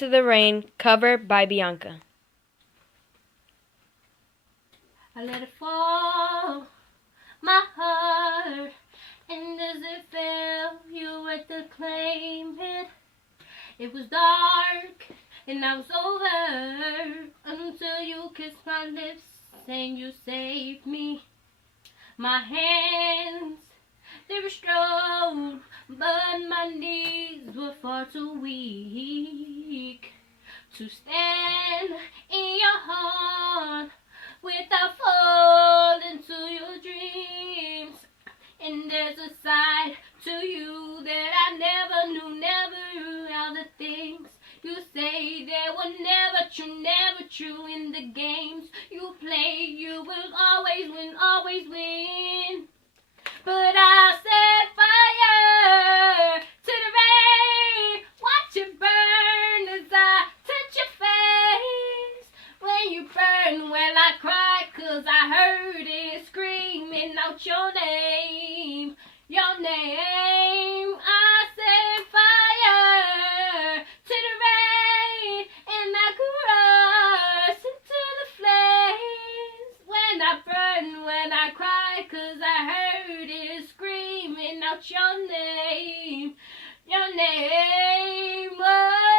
Into the Rain, cover by Bianca. I let it fall, my heart, and as it fell, you were to claim it. It was dark, and I was over, until you kissed my lips, and you saved me. My hands, they were strong, but my knees were far too weak to stand in your heart without falling to your dreams. And there's a side to you that I never knew. All the things you say, they were never true. In the games you play, you will always win. But I'll set fire to the rain, watch it burn as I touch your face. When you burn, well, I cry, 'cause I heard it screaming out your name. I set fire to the rain, and I cross into the flames. When I burn, when I cry, 'cause I heard it screaming out your name. Oh.